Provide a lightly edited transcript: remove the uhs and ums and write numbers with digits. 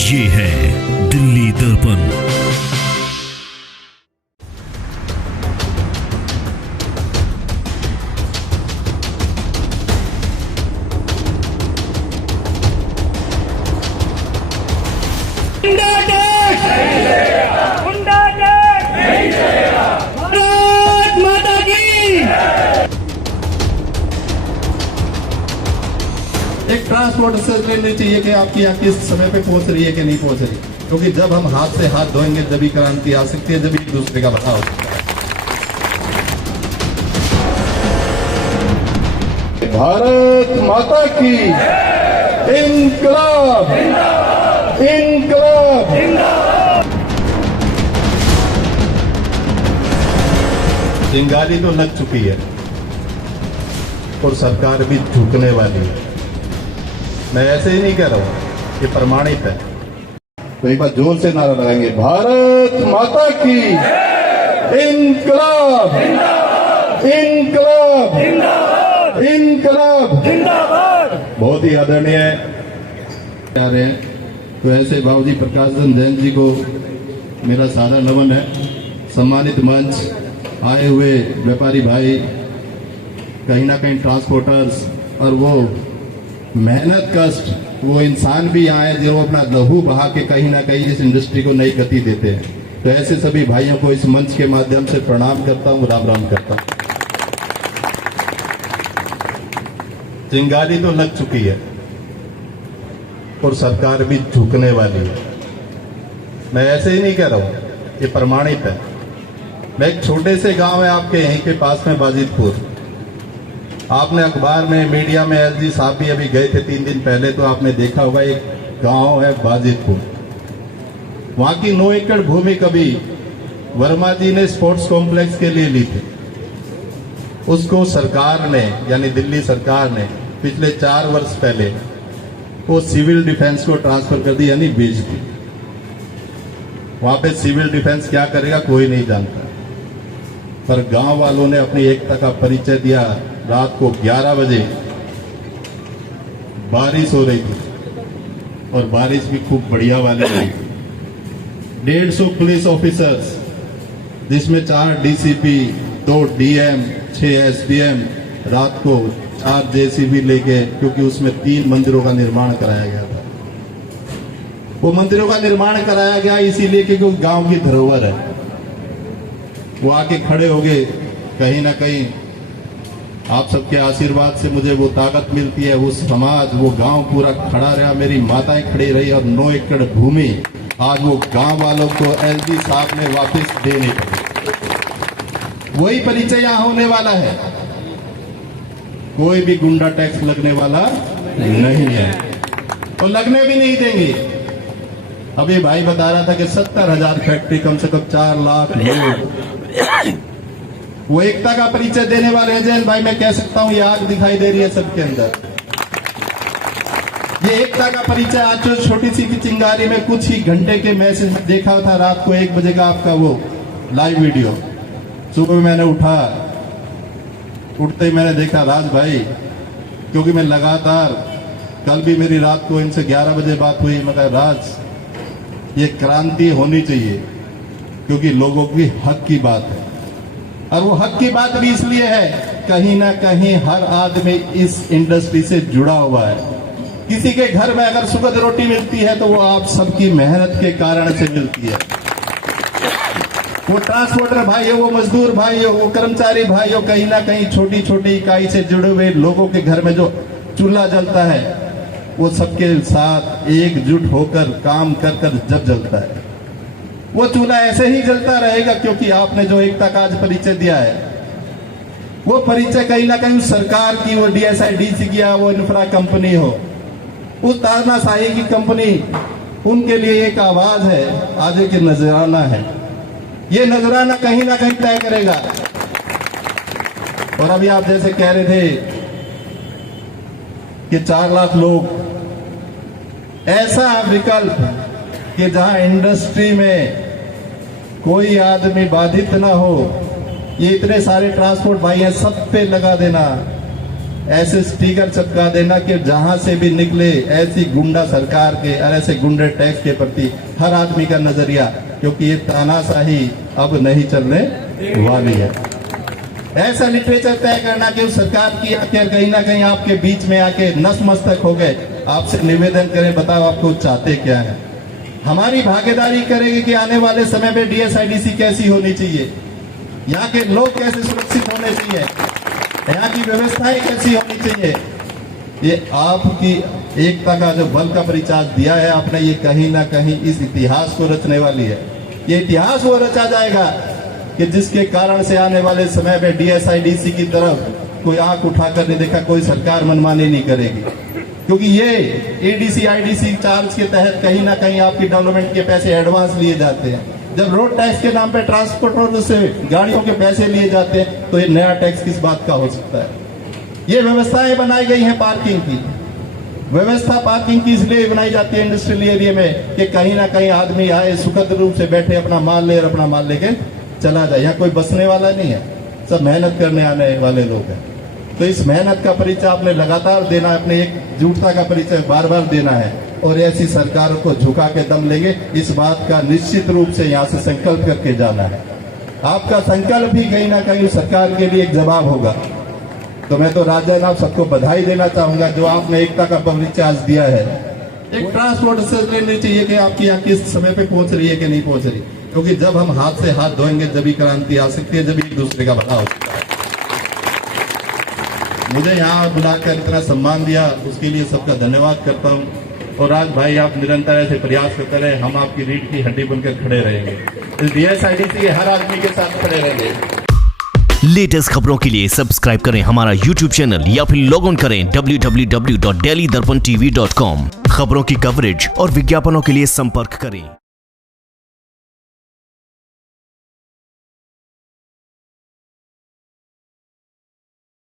ये है दिल्ली दर्पण। एक ट्रांसपोर्ट से लेनी चाहिए कि आपकी यहाँ किस समय पे पहुंच रही है कि नहीं पहुंच रही, क्योंकि जब हम हाथ से हाथ धोएंगे जब क्रांति आ सकती है, जब एक दूसरे का भला हो सकता है। भारत माता की इनकलाब, इनकलाब। चिंगारी तो लग चुकी है और सरकार भी झुकने वाली है। मैं ऐसे ही नहीं कह रहा हूं, ये प्रमाणित है। तो एक बार जोर से नारा लगाएंगे, भारत माता की इनकलाब, इनकलाब, इनकलाब। बहुत ही आदरणीय जा रहे हैं। तो ऐसे बाबूजी प्रकाश चंद जैन जी को मेरा सारा नमन है। सम्मानित मंच, आए हुए व्यापारी भाई, कहीं ना कहीं ट्रांसपोर्टर्स, और वो मेहनत कष्ट वो इंसान भी आए जो अपना लहू बहा के कहीं ना कहीं इस इंडस्ट्री को नई गति देते हैं। तो ऐसे सभी भाइयों को इस मंच के माध्यम से प्रणाम करता हूं, राम राम करता हूं। चिंगारी तो लग चुकी है और सरकार भी झुकने वाली है। मैं ऐसे ही नहीं कह रहा हूं, ये प्रमाणित है। मैं एक छोटे से गांव है आपके यहीं के पास में, बाजितपुर। आपने अखबार में, मीडिया में, एलजी साहब भी अभी गए थे 3 दिन पहले, तो आपने देखा होगा एक गांव है बाजितपुर। वहां की 9 एकड़ भूमि कभी वर्मा जी ने स्पोर्ट्स कॉम्प्लेक्स के लिए ली थी। उसको सरकार ने, यानी दिल्ली सरकार ने पिछले 4 वर्ष पहले वो सिविल डिफेंस को ट्रांसफर कर दी, यानी बेच दी। वहां पे सिविल डिफेंस क्या करेगा कोई नहीं जानता, पर गांव वालों ने अपनी एकता का परिचय दिया। रात को 11 बजे बारिश हो रही थी और बारिश भी खूब बढ़िया वाली हुई। 150 पुलिस ऑफिसर्स, जिसमें 4 डीसीपी, 2 डीएम, 6 एसडीएम, रात को 4 जेसीबी लेके, क्योंकि उसमें 3 मंदिरों का निर्माण कराया गया था। वो मंदिरों का निर्माण कराया गया इसीलिए क्योंकि गांव की धरोहर है। वो आके खड़े हो गए। कहीं ना कहीं आप सबके आशीर्वाद से मुझे वो ताकत मिलती है। वो समाज, वो गांव पूरा खड़ा रहा, मेरी माताएं खड़ी रही, और 9 एकड़ भूमि आज वो गांव वालों को एलजी साहब ने वापस देनी पड़ी। वही परिचय यहां होने वाला है। कोई भी गुंडा टैक्स लगने वाला नहीं है और लगने भी नहीं देंगे। अभी भाई बता रहा था कि 70,000 फैक्ट्री, कम से कम 4 लाख लोग, वो एकता का परिचय देने वाले हैं। जैन भाई, मैं कह सकता हूं ये आग दिखाई दे रही है सबके अंदर। ये एकता का परिचय आज जो छोटी सी की चिंगारी में कुछ ही घंटे के मैसेज देखा था, रात को 1 बजे का आपका वो लाइव वीडियो। सुबह मैंने उठते ही मैंने देखा राज भाई, क्योंकि मैं लगातार, कल भी मेरी रात को इनसे 11 बजे बात हुई। मगर राज, ये क्रांति होनी चाहिए क्योंकि लोगों की हक की बात है, और वो हक की बात भी इसलिए है, कहीं ना कहीं हर आदमी इस इंडस्ट्री से जुड़ा हुआ है। किसी के घर में अगर सुगंध रोटी मिलती है तो वो आप सबकी मेहनत के कारण से मिलती है। वो ट्रांसपोर्टर भाई हो, वो मजदूर भाई हो, वो कर्मचारी भाई हो, कहीं ना कहीं छोटी छोटी इकाई से जुड़े हुए लोगों के घर में जो चूल्हा जलता है, वो सबके साथ एकजुट होकर काम कर कर जब जलता है, वो चूल्हा ऐसे ही जलता रहेगा, क्योंकि आपने जो एकता का आज परिचय दिया है, वो परिचय कहीं ना कहीं सरकार की, वो डीएसआईडीसी की, वो इंफ्रा कंपनी हो, उस तानाशाही की कंपनी, उनके लिए एक आवाज है, आज एक नजराना है। ये नजराना कहीं ना कहीं तय करेगा। और अभी आप जैसे कह रहे थे कि 4 लाख लोग, ऐसा विकल्प कि जहां इंडस्ट्री में कोई आदमी बाधित ना हो, ये इतने सारे ट्रांसपोर्ट भाई हैं, सब पे लगा देना। ऐसे स्टिकर चिपका देना कि जहां से भी निकले ऐसी गुंडा सरकार के और ऐसे गुंडे टैक्स के प्रति हर आदमी का नजरिया, क्योंकि ये तानाशाही अब नहीं चलने वाली है। ऐसा लिटरेचर तय करना कि उस सरकार की आंखें कहीं ना कहीं आपके बीच में आके नतमस्तक हो गए। आपसे निवेदन करें, बताओ आपको चाहते क्या है। हमारी भागीदारी करेगी कि आने वाले समय में DSIDC कैसी होनी चाहिए, यहाँ के लोग कैसे सुरक्षित होने चाहिए, यहाँ की व्यवस्थाएं कैसी होनी चाहिए। ये आपकी एकता का जो बल का परिचय दिया है आपने, ये कहीं ना कहीं इस इतिहास को रचने वाली है। ये इतिहास वो रचा जाएगा कि जिसके कारण से आने वाले समय में DSIDC की तरफ कोई आंख उठाकर नहीं देखा, कोई सरकार मनमानी नहीं करेगी, क्योंकि ये ADC IDC चार्ज के तहत कहीं ना कहीं आपकी डेवलपमेंट के पैसे एडवांस लिए जाते हैं। जब रोड टैक्स के नाम पे ट्रांसपोर्टर से गाड़ियों के पैसे लिए जाते हैं, तो ये नया टैक्स किस बात का हो सकता है। ये व्यवस्थाएं बनाई गई हैं पार्किंग की। व्यवस्था पार्किंग की इसलिए बनाई जाती है इंडस्ट्रियल एरिया में कि कहीं ना कहीं आदमी आए, सुखद रूप से बैठे, अपना माल ले और अपना माल लेके चला जाए। यहाँ कोई बसने वाला नहीं है, सब मेहनत करने आने वाले लोग हैं। तो इस मेहनत का परिचय आपने लगातार देना है, अपने एकजुटता का परिचय बार बार देना है, और ऐसी सरकारों को झुका के दम लेंगे, इस बात का निश्चित रूप से यहाँ से संकल्प करके जाना है। आपका संकल्प भी कहीं ना कहीं सरकार के लिए एक जवाब होगा। तो मैं तो राजन आप सबको बधाई देना चाहूंगा जो आपने एकता का परिचय आज दिया है। एक ट्रांसपोर्ट से लेनी चाहिए कि आपकी यहाँ किस समय पे पहुंच रही है कि नहीं पहुंच रही, क्योंकि जब हम हाथ से हाथ धोएंगे जब ही क्रांति आ सकती है, जब एक दूसरे का भला हो सकता है। मुझे यहाँ बुलाकर इतना सम्मान दिया, उसके लिए सबका धन्यवाद करता हूँ। और आज भाई आप निरंतर ऐसे प्रयास करते रहे, हम आपकी रीढ़ की हड्डी बनकर खड़े रहेंगे, DSIDC के हर आदमी के साथ खड़े रहेंगे। लेटेस्ट खबरों के लिए सब्सक्राइब करें हमारा YouTube चैनल या फिर लॉग ऑन करें www.delhidarpantv.com। खबरों की कवरेज और विज्ञापनों के लिए संपर्क करें।